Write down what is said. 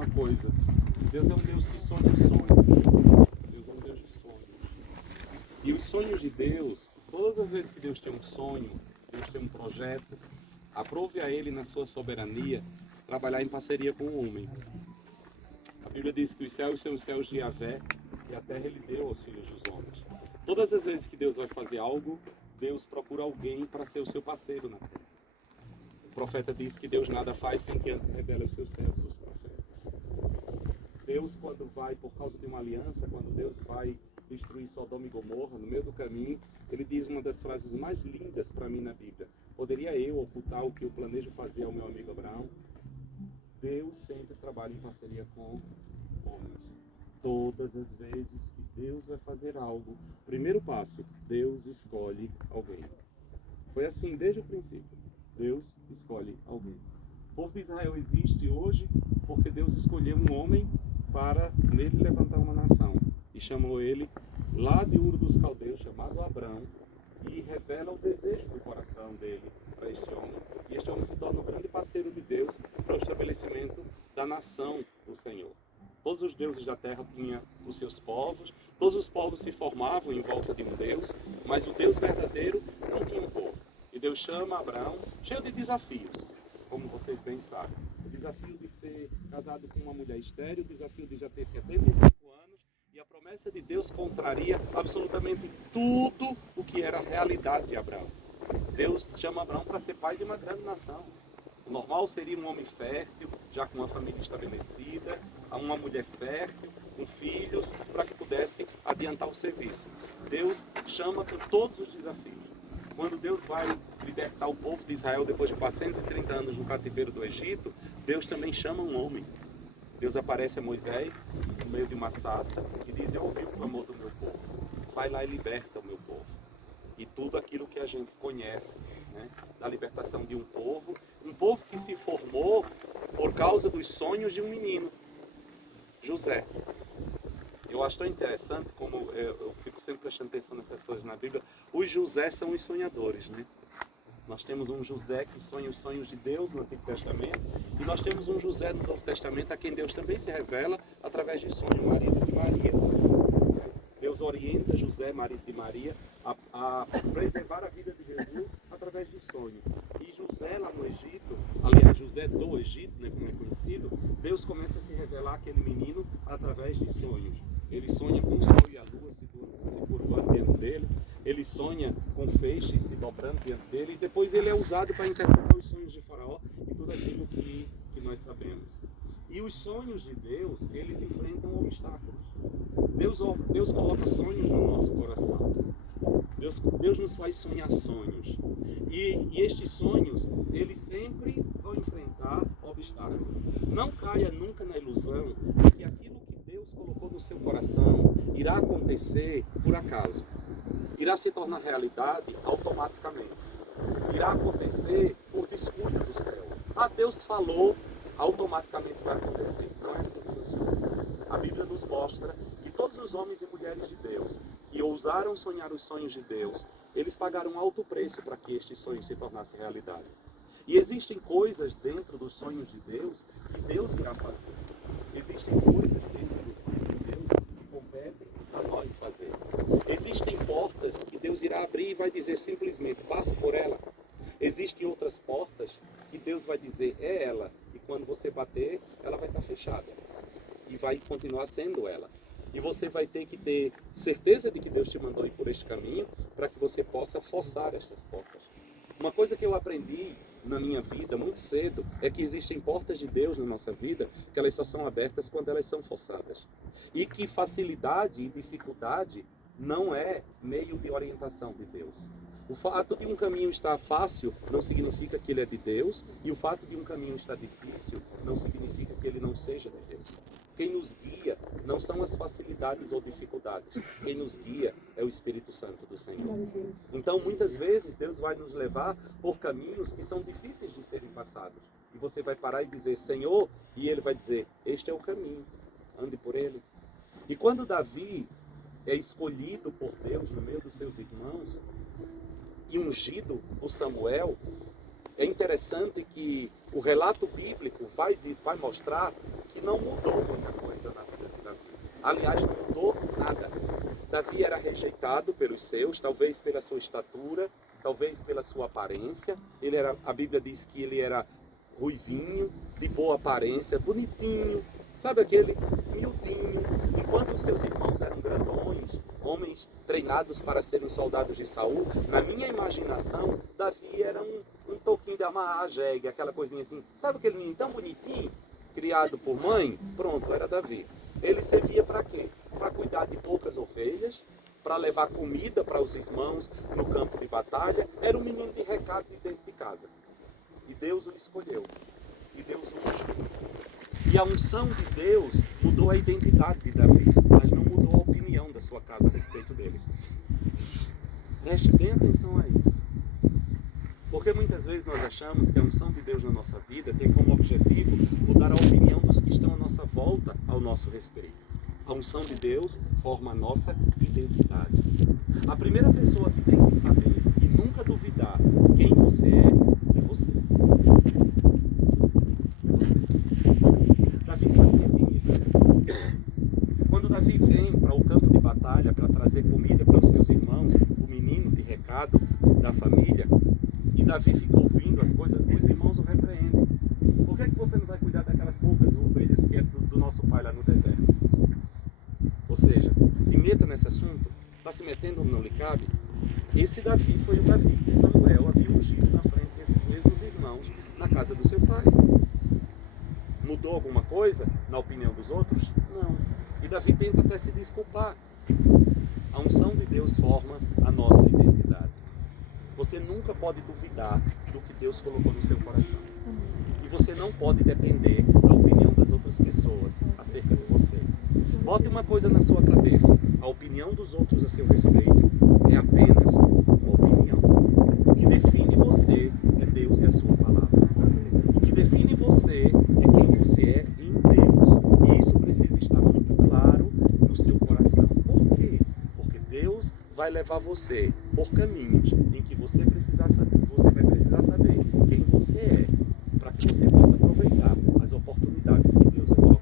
uma coisa. Deus é um Deus que sonha sonhos. Deus é um Deus de sonhos. E os sonhos de Deus, todas as vezes que Deus tem um sonho, Deus tem um projeto, aprove a Ele, na sua soberania, trabalhar em parceria com o homem. A Bíblia diz que os céus são os céus de Yahvé e a terra Ele deu aos filhos dos homens. Todas as vezes que Deus vai fazer algo, Deus procura alguém para ser o seu parceiro na terra. O profeta diz que Deus nada faz sem que antes revele aos seus servos, os profetas. Deus, quando vai, por causa de uma aliança, quando Deus vai destruir Sodoma e Gomorra, no meio do caminho, ele diz uma das frases mais lindas para mim na Bíblia. Poderia eu ocultar o que eu planejo fazer ao meu amigo Abraão? Deus sempre trabalha em parceria com homens. Todas as vezes que Deus vai fazer algo, primeiro passo, Deus escolhe alguém. Foi assim desde o princípio. Deus escolhe alguém. O povo de Israel existe hoje porque Deus escolheu um homem para nele levantar uma nação. E chamou ele lá de Ur dos Caldeus, chamado Abrão, e revela o desejo do coração dele para este homem. E este homem se torna um grande parceiro de Deus para o estabelecimento da nação do Senhor. Todos os deuses da terra tinham os seus povos, todos os povos se formavam em volta de um Deus, mas o Deus verdadeiro não tinha um povo. E Deus chama Abraão, cheio de desafios, como vocês bem sabem. O desafio de ser casado com uma mulher estéril, o desafio de já ter 75 anos, e a promessa de Deus contraria absolutamente tudo o que era a realidade de Abraão. Deus chama Abraão para ser pai de uma grande nação. O normal seria um homem fértil, já com uma família estabelecida, uma mulher fértil, com filhos, para que pudesse adiantar o serviço. Deus chama por todos os desafios. Quando Deus vai libertar o povo de Israel depois de 430 anos no cativeiro do Egito, Deus também chama um homem. Deus aparece a Moisés no meio de uma sarça e diz: eu ouvi o clamor do meu povo, vai lá e liberta o meu povo. E tudo aquilo que a gente conhece, né, da libertação de um povo que se formou por causa dos sonhos de um menino, José. Eu acho tão interessante como eu fico sempre prestando atenção nessas coisas na Bíblia. Os José são os sonhadores, né? Nós temos um José que sonha os sonhos de Deus no Antigo Testamento, e nós temos um José no Novo Testamento a quem Deus também se revela através de sonho, marido de Maria. Deus orienta José, marido de Maria, a preservar a vida de Jesus através de sonho. E José lá no Egito, aliás, José do Egito, né, como é conhecido, Deus começa a se revelar àquele menino através de sonhos. Ele sonha com o sol e a lua se curvando diante dele, ele sonha com feixes se dobrando diante dele, e depois ele é usado para interpretar os sonhos de Faraó e tudo aquilo que nós sabemos. E os sonhos de Deus, eles enfrentam obstáculos. Deus coloca sonhos no nosso coração. Deus nos faz sonhar sonhos. E estes sonhos, eles sempre vão enfrentar obstáculos. Não caia nunca na ilusão de que aquilo que Deus colocou no seu coração irá acontecer por acaso. Irá se tornar realidade automaticamente. Irá acontecer por descuido do céu. Deus falou, automaticamente vai acontecer. Não é assim que funciona. A Bíblia nos mostra que todos os homens e mulheres de Deus que ousaram sonhar os sonhos de Deus, eles pagaram alto preço para que estes sonhos se tornassem realidade. E existem coisas dentro dos sonhos de Deus que Deus irá fazer. Existem coisas dentro dos sonhos de Deus que competem a nós fazer. Existem portas que Deus irá abrir e vai dizer simplesmente, passe por ela. Existem outras portas que Deus vai dizer, é ela. E quando você bater, ela vai estar fechada. E vai continuar sendo ela. E você vai ter que ter certeza de que Deus te mandou ir por este caminho para que você possa forçar estas portas. Uma coisa que eu aprendi na minha vida muito cedo é que existem portas de Deus na nossa vida que elas só são abertas quando elas são forçadas. E que facilidade e dificuldade não é meio de orientação de Deus. O fato de um caminho estar fácil não significa que ele é de Deus, e o fato de um caminho estar difícil não significa que ele não seja de Deus. Quem nos guia não são as facilidades ou dificuldades. Quem nos guia é o Espírito Santo do Senhor. Então, muitas vezes, Deus vai nos levar por caminhos que são difíceis de serem passados. E você vai parar e dizer, Senhor, e Ele vai dizer, este é o caminho, ande por ele. E quando Davi é escolhido por Deus no meio dos seus irmãos, e ungido por Samuel, é interessante que o relato bíblico vai mostrar que não mudou muita coisa na vida de Davi. Aliás, não mudou nada. Davi era rejeitado pelos seus, talvez pela sua estatura, talvez pela sua aparência. A Bíblia diz que ele era ruivinho, de boa aparência, bonitinho, sabe aquele miudinho. Enquanto os seus irmãos eram grandões, homens treinados para serem soldados de Saul, na minha imaginação, Davi era um toquinho de amarrar a jegue, aquela coisinha assim. Sabe aquele menino tão bonitinho, criado por mãe? Pronto, era Davi. Ele servia para quê? Para cuidar de poucas ovelhas, para levar comida para os irmãos no campo de batalha. Era um menino de recado de dentro de casa. E Deus o escolheu. E Deus o ungiu. E a unção de Deus mudou a identidade de Davi, mas não mudou a opinião da sua casa a respeito dele. Preste bem atenção a isso. Porque muitas vezes nós achamos que a unção de Deus na nossa vida tem como objetivo mudar a opinião dos que estão à nossa volta ao nosso respeito. A unção de Deus forma a nossa identidade. A primeira pessoa que tem que saber e nunca duvidar quem você é você. É você. Davi sabia quem ele era. Quando Davi vem para o campo de batalha para trazer comida para os seus irmãos, o menino de recado da família, e Davi fica ouvindo as coisas, os irmãos o repreendem. Por que você não vai cuidar daquelas poucas ovelhas que é do nosso pai lá no deserto? Ou seja, se meta nesse assunto, está se metendo onde não lhe cabe. Esse Davi foi o Davi que Samuel havia ungido na frente desses mesmos irmãos na casa do seu pai. Mudou alguma coisa na opinião dos outros? Não. E Davi tenta até se desculpar. A unção de Deus forma a nossa identidade. Você nunca pode duvidar do que Deus colocou no seu coração. E você não pode depender da opinião das outras pessoas acerca de você. Bote uma coisa na sua cabeça. A opinião dos outros a seu respeito é apenas uma opinião. O que define você é Deus e a sua palavra. O que define você é quem você é em Deus. E isso precisa estar muito claro no seu coração. Por quê? Porque Deus vai levar você por caminhos em que você vai precisar saber quem você é, para que você possa aproveitar as oportunidades que Deus vai colocar